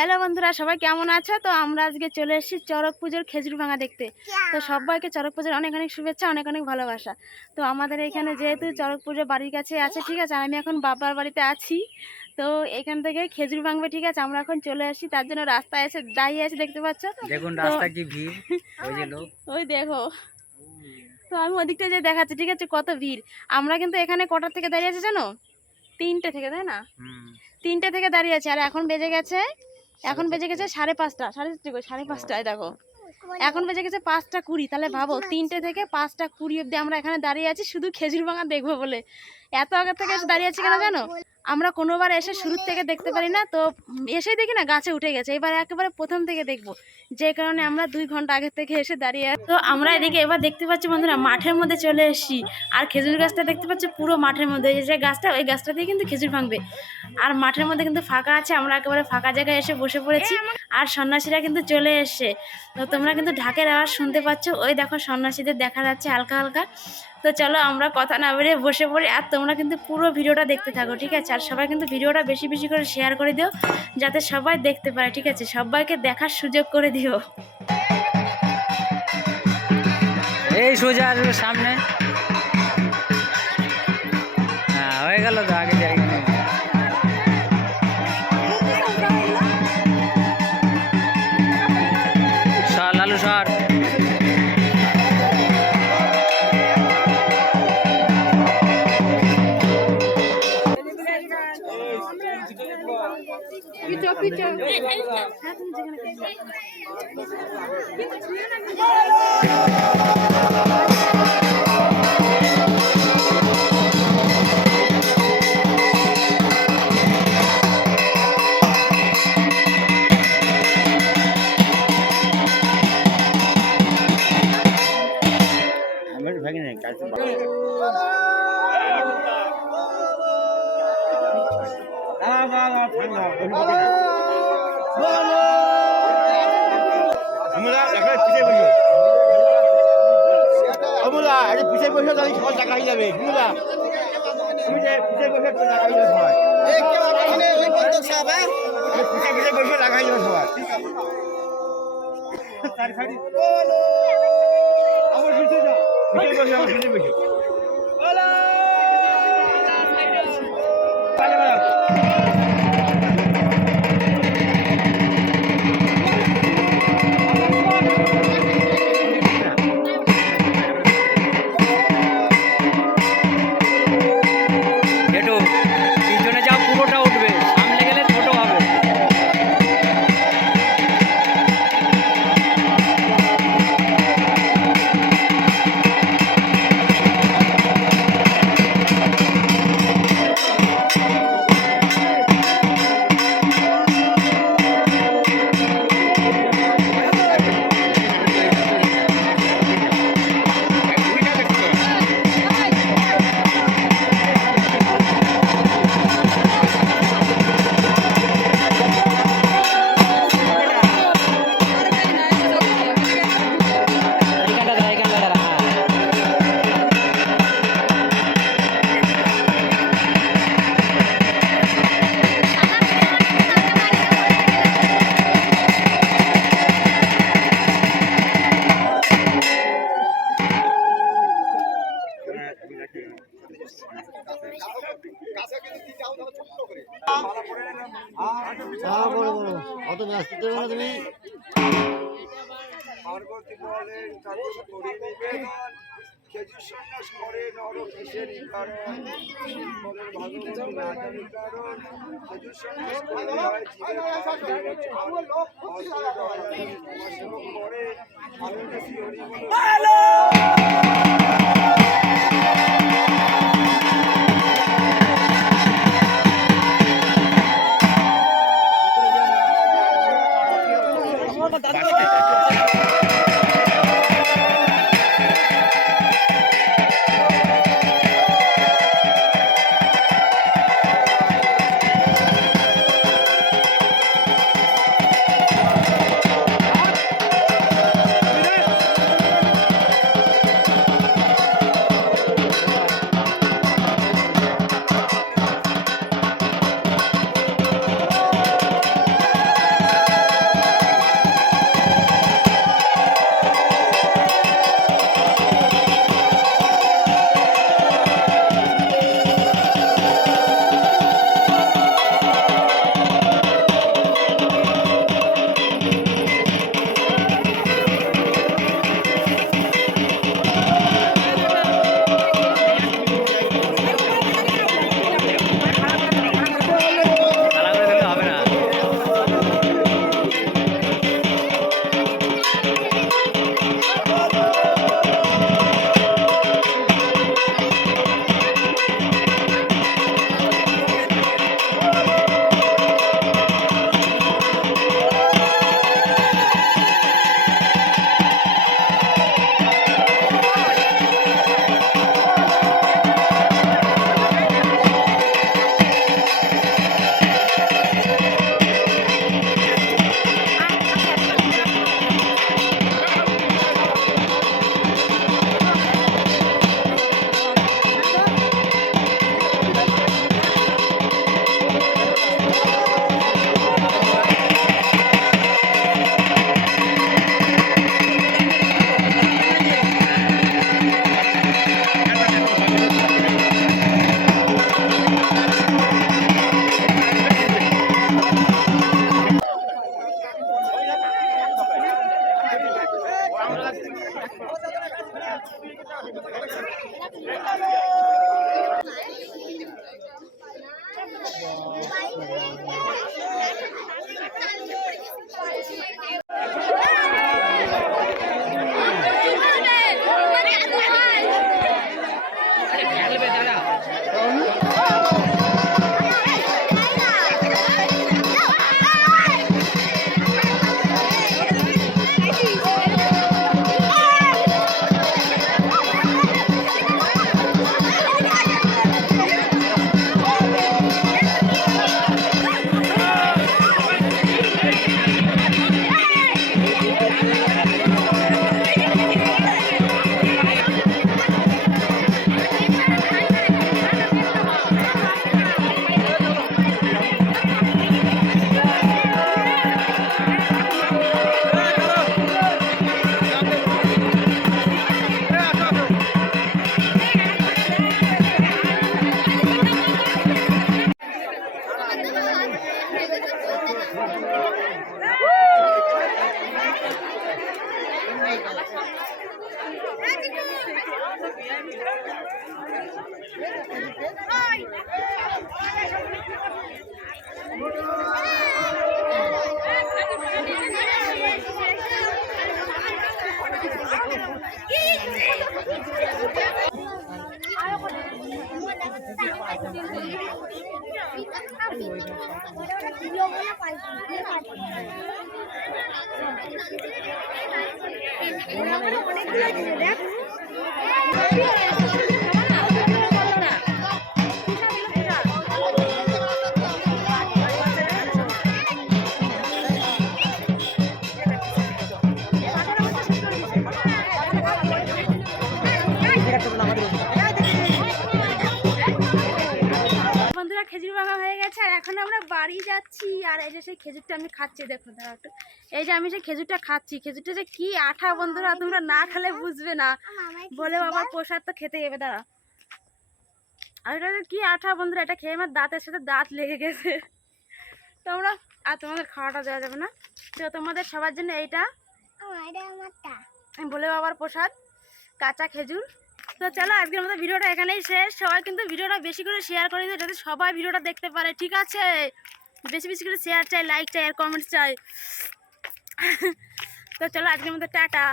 Hello বন্ধুরা সবাই কেমন আছো? তো আমরা আজকে চলে এসেছি চড়ক পুজোর খেজুর ভাঙা দেখতে। তো সবাইকে চড়ক পুজোর অনেক অনেক শুভেচ্ছা অনেক অনেক ভালোবাসা। তো আমাদের এখানে যেহেতু চড়ক পুজো বাড়ির কাছে আছে ঠিক আছে আর আমি এখন বাবার বাড়িতে আছি। তো এখান থেকে খেজুর ভাঙবে ঠিক আছে আমরা এখন চলে আসি তার জন্য রাস্তায় এসে দাঁড়িয়ে আছে দেখতে পাচ্ছ? দেখুন রাস্তা কি ভিড় ওই যে লোক। ওই দেখো। তো আমি ওদিকটা যে দেখাচ্ছি ঠিক আছে কত ভিড়। আমরা কিন্তু এখানে কটার থেকে দাঁড়িয়ে আছি জানো? তিনটে থেকে তাই না? তিনটে থেকে দাঁড়িয়ে আছে আর এখন বেজে গেছে এখন বেজে গেছে সাড়ে পাঁচটা, সাড়ে চারটে সাড়ে পাঁচটায় দেখো। এখন বেজে গেছে পাঁচটা কুড়ি, তাহলে ভাবো, তিনটে থেকে পাঁচটা কুড়ি অব্দি আমরা এখানে দাঁড়িয়ে আছি, শুধু খেজুর ভাঙা দেখব বলে। এত আগে থেকে দাঁড়িয়ে আছি কেন জানো? আমরা কোনোবার এসে শুরুর থেকে দেখতে পারি না, তো এসেই দেখি না, গাছে উঠে গেছে। এবার একেবারে প্রথম থেকে দেখব। যে কারণে আমরা দুই ঘণ্টা আগে থেকে এসে দাঁড়িয়ে তো আমরা এদিকে এবার দেখতে পাচ্ছি বন্ধুরা, মাঠের মধ্যে চলে এসেছি। আর খেজুর গাছটা দেখতে পাচ্ছি পুরো মাঠের মধ্যে। যে গাছটা, ওই গাছটা দিয়ে কিন্তু খেজুর ভাঙবে। আর মাঠের মধ্যে কিন্তু ফাঁকা আছে, আমরা একেবারে ফাঁকা জায়গায় এসে বসে পড়েছি। আর সন্ন্যাসীরা কিন্তু চলে এসছে। তো তোমরা কিন্তু ঢাকের আওয়াজ শুনতে পাচ্ছ। ওই দেখো সন্ন্যাসীদের দেখা যাচ্ছে হালকা হালকা। তো চলো আমরা কথা না বেরিয়ে বসে পড়ি। আর তোমরা কিন্তু পুরো ভিডিওটা দেখতে থাকো, ঠিক আছে? আর সবাই কিন্তু ভিডিওটা বেশি বেশি করে শেয়ার করে দিও, যাতে সবাই দেখতে পারে, ঠিক আছে? সবাইকে দেখার সুযোগ করে দিও। এই সোজা সামনে। হ্যাঁ হয়ে গেল তো, আগে যাই। আমার আমরা দেখা পিছিয়ে বসো তাহলে সবাই টাকা হয়ে যাবে বুঝলা? তুমি যে পিছিয়ে বসে টাকা হয়ে যাবে সবাই আরে পিছিয়ে পিছিয়ে বসে টাকা হয়ে যাবে সবাই বসে আমার পিছিয়ে বসে পার্বতী বলেন ঠাকুর করি নিবেদন খেজুর সন্ন্যাস করে নর কিসের কারণ বলেন ভগবতী না কারণ খেজুর সন্ন্যাস করে হয় অনেকগুলো দেখ বন্ধুরা যাচ্ছি আর এই যে সেই খেজুরটা আমি খাচ্ছি দেখুন দাঁড়াও একটু। এই যে আমি সেই খেজুরটা খাচ্ছি খেজুরটা যে কি আঠা বন্ধুরা তোমরা না খেলে বুঝবে না। বলে বাবার প্রসাদ তো খেতে যাবে দাঁড়া আর এটা কি আঠা বন্ধুরা এটা খেয়ে আমার দাঁতের সাথে দাঁত লেগে গেছে। তোমরা আর তোমাদের খাওয়াটা দেওয়া যাবে না। তো তোমাদের সবার জন্য এইটা। বলে বাবার প্রসাদ কাঁচা খেজুর। তো চলো আজকের মতো ভিডিওটা এখানেই শেষ। সবাই কিন্তু ভিডিওটা বেশি করে শেয়ার করে দিও যাতে সবাই ভিডিওটা দেখতে পারে ঠিক আছে? বেশি বেশি করে শেয়ার চাই লাইক চাই আর কমেন্টস চাই। তো চলো আজকের মতো টাটা।